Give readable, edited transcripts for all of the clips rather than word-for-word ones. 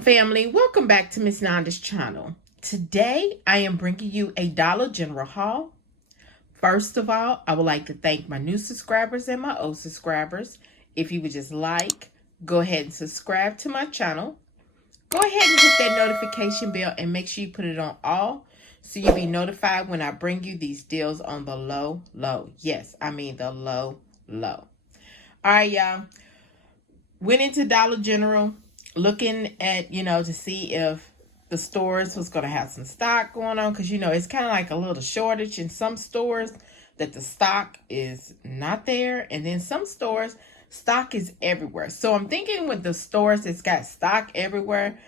Welcome, family. Welcome back to Miss Nanda's channel. Today, I am bringing you a Dollar General haul. First of all, I would like to thank my new subscribers and my old subscribers. If you would just go ahead and subscribe to my channel. Go ahead and hit that notification bell and make sure you put it on all so you'll be notified when I bring you these deals on the low. Yes, I mean the low. All right, y'all. Went into Dollar General looking at, to see if the stores was going to have some stock going on. Because, it's kind of like a little shortage in some stores that the stock is not there. And then some stores, stock is everywhere. So I'm thinking with the stores that's got stock everywhere,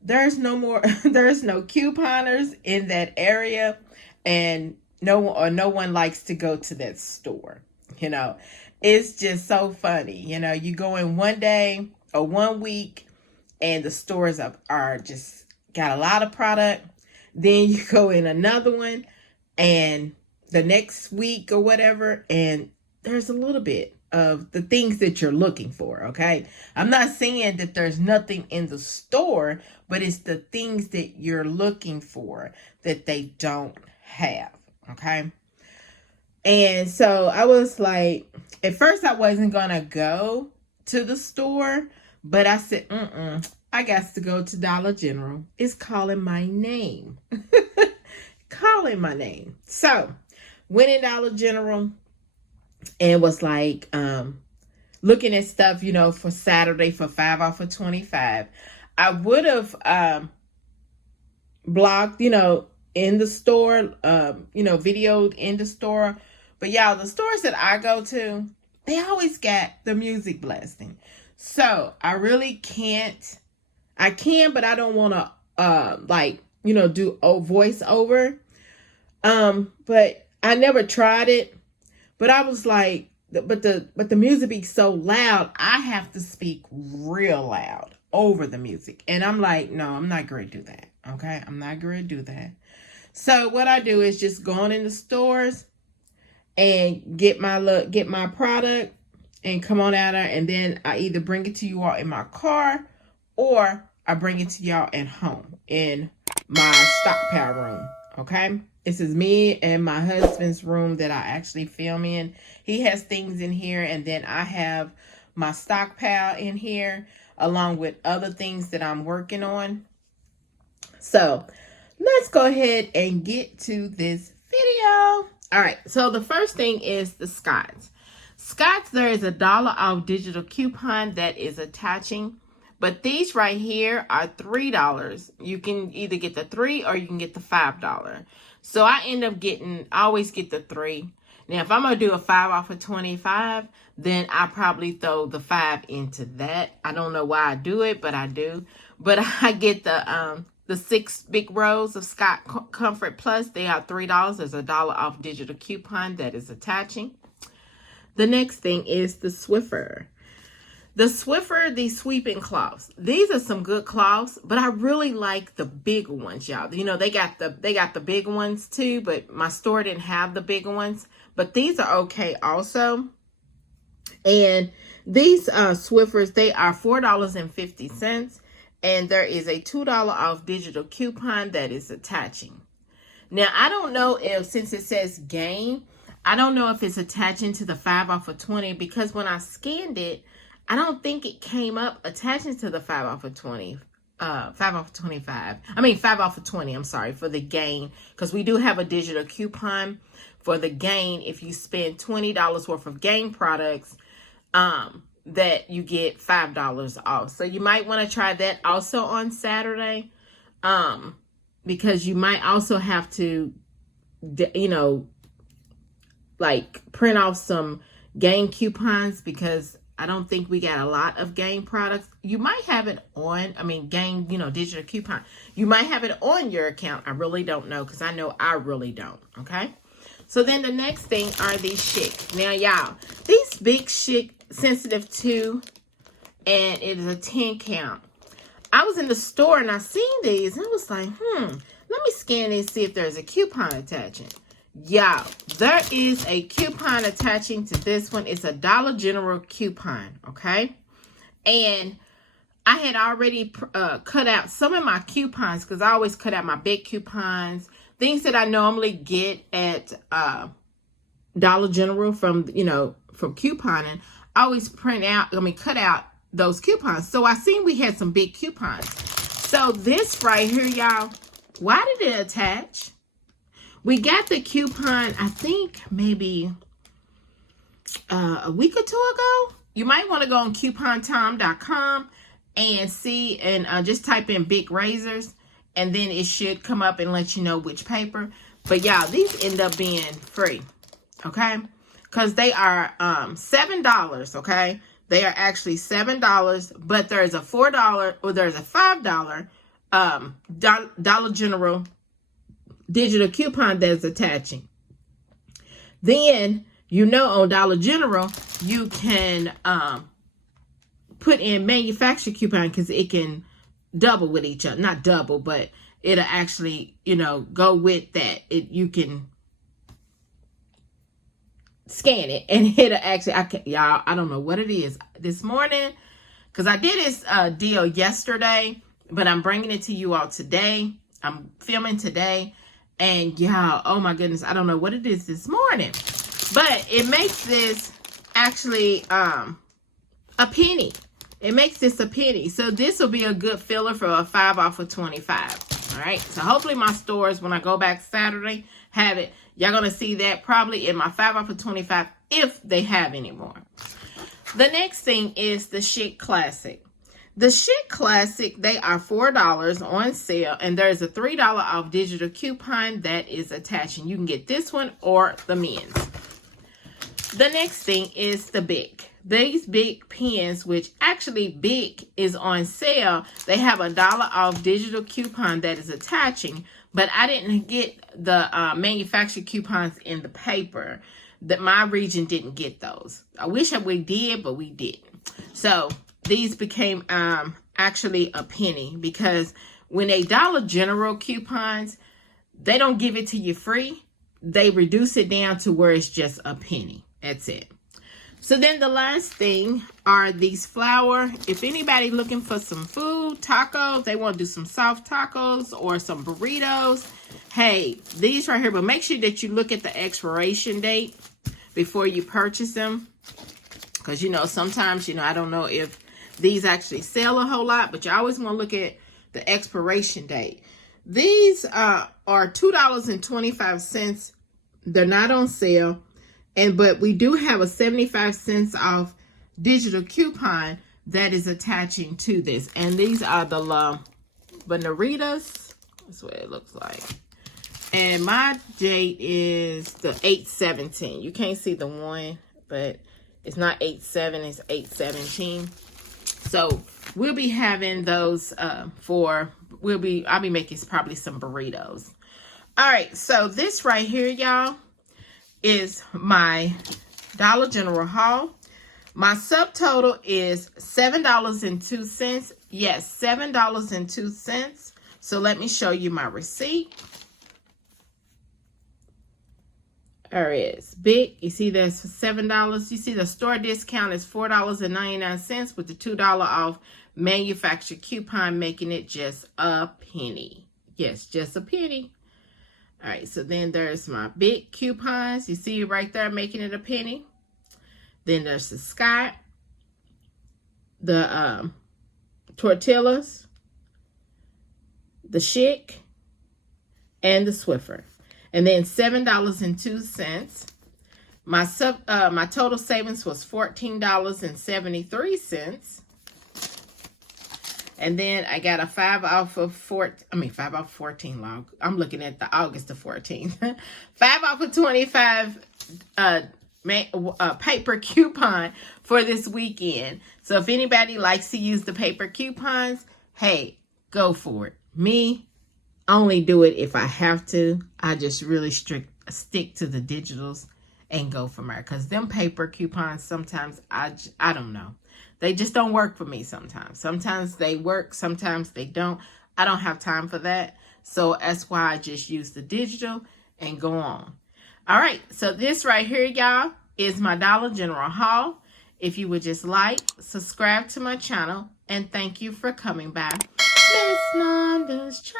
there's no couponers in that area. And no one likes to go to that store. It's just so funny. You go in one day or 1 week and the stores are just got a lot of product. Then you go in another one and the next week or whatever, and there's a little bit of the things that you're looking for, okay? I'm not saying that there's nothing in the store, but it's the things that you're looking for that they don't have, okay? And so I was like, at first I wasn't going to go to the store, but I said, I got to go to Dollar General. It's calling my name. Calling my name. So, went in Dollar General and was like, looking at stuff, for Saturday for 5 off of 25. I would have blogged, in the store, videoed in the store. But y'all, the stores that I go to, they always got the music blasting. So I really can't. I can, but I don't want to, do voiceover. But I never tried it. But I was like, but the music be so loud, I have to speak real loud over the music. And I'm like, no, I'm not going to do that. Okay, I'm not going to do that. So what I do is just go on in the stores and get my product and come on out there, and then I either bring it to you all in my car or I bring it to y'all at home in my stockpile room. Okay, this is me and my husband's room that I actually film in. He has things in here, and then I have my stockpile in here along with other things that I'm working on. So let's go ahead and get to this video. All right, so the first thing is the Scott's. Scott's, there is $1 off digital coupon that is attaching, but these right here are $3. You can either get the $3 or you can get the $5. So I end up I always get the $3. Now, if I'm going to do a 5 off of 25, then I probably throw the 5 into that. I don't know why I do it, but I do. But I get the 6 big rows of Scott Comfort Plus. They are $3. There's $1 off digital coupon that is attaching. The next thing is the Swiffer. The Swiffer, these sweeping cloths. These are some good cloths, but I really like the bigger ones, y'all. They got the big ones too, but my store didn't have the bigger ones. But these are okay also. And these Swiffers, they are $4.50. And there is a $2 off digital coupon that is attaching. Now, I don't know if, since it says gain, I don't know if it's attaching to the 5 off of 20, because when I scanned it, I don't think it came up attaching to the 5 off of 20, 5 off of 25. I mean, 5 off of 20, I'm sorry, for the gain, because we do have a digital coupon for the gain. If you spend $20 worth of gain products, that you get $5 off. So you might want to try that also on Saturday, because you might also have to, print off some gain coupons, because I don't think we got a lot of gain products. You might have it on, gain, digital coupon. You might have it on your account. I really don't know, because I know I really don't. Okay. So then the next thing are these Chic. Now, y'all, these big Chic sensitive 2, and it is a 10 count. I was in the store and I seen these and I was like, let me scan these, see if there's a coupon attaching. Y'all, there is a coupon attaching to this one. It's a Dollar General coupon, okay? And I had already cut out some of my coupons, because I always cut out my big coupons, things that I normally get at Dollar General from, from couponing. I always cut out those coupons. So I seen we had some big coupons. So this right here, y'all, why did it attach? We got the coupon, I think maybe a week or two ago. You might want to go on coupontime.com and see, and just type in big razors, and then it should come up and let you know which paper. But y'all, these end up being free, okay? Because they are $7, okay? They are actually $7, but there's a $4 or there's a $5 Dollar General digital coupon that's attaching. Then, on Dollar General, you can put in manufacturer coupon, because it can double with each other. Not double, but it'll actually, go with that. You can scan it, and it'll actually, y'all, I don't know what it is this morning, because I did this deal yesterday, but I'm bringing it to you all today. I'm filming today, and y'all, oh my goodness, I don't know what it is this morning, but it makes this actually a penny. It makes this a penny. So this will be a good filler for a 5 off of 25. All right. So hopefully my stores, when I go back Saturday, have it. Y'all going to see that probably in my 5 off of 25, if they have any more. The next thing is the Chic Classic. The Chic Classic, they are $4 on sale, and there's a $3 off digital coupon that is attaching. You can get this one or the men's. The next thing is the Bic. These big pens, which actually Bic is on sale, they have a $1 off digital coupon that is attaching, but I didn't get the manufacturer coupons in the paper. That my region didn't get those. I wish we did, but we didn't. So these became actually a penny, because when a Dollar General coupons, they don't give it to you free. They reduce it down to where it's just a penny. That's it. So then the last thing are these flour. If anybody looking for some food, tacos, they want to do some soft tacos or some burritos, hey, these right here, but make sure that you look at the expiration date before you purchase them. Because, sometimes, I don't know if these actually sell a whole lot, but you always want to look at the expiration date. These are $2.25. They're not on sale. But we do have a 75 cents off digital coupon that is attaching to this. And these are the Baneritas. That's what it looks like. And my date is the 8/17. You can't see the one, but it's not 8/7, it's 8/17. So we'll be having those I'll be making probably some burritos. All right, so this right here, y'all, is my Dollar General haul. My subtotal is $7.02. Yes, $7.02. So let me show you my receipt. There it is. Big. You see that's $7. You see the store discount is $4.99 with the $2 off manufacturer coupon, making it just a penny. Yes, just a penny. All right, so then there's my big coupons. You see right there, making it a penny. Then there's the Scott, the Tortillas, the Chic, and the Swiffer. And then $7.02. My total savings was $14.73. And then I got a 5 off of 14 log. I'm looking at the August the 14th. 5 off of 25 paper coupon for this weekend. So if anybody likes to use the paper coupons, hey, go for it. Me, I only do it if I have to. I just really stick to the digitals and go from there. Because them paper coupons, sometimes I don't know. They just don't work for me sometimes. Sometimes they work, sometimes they don't. I don't have time for that. So that's why I just use the digital and go on. All right, so this right here, y'all, is my Dollar General haul. If you would just like, subscribe to my channel, and thank you for coming by Miss Nanda's channel.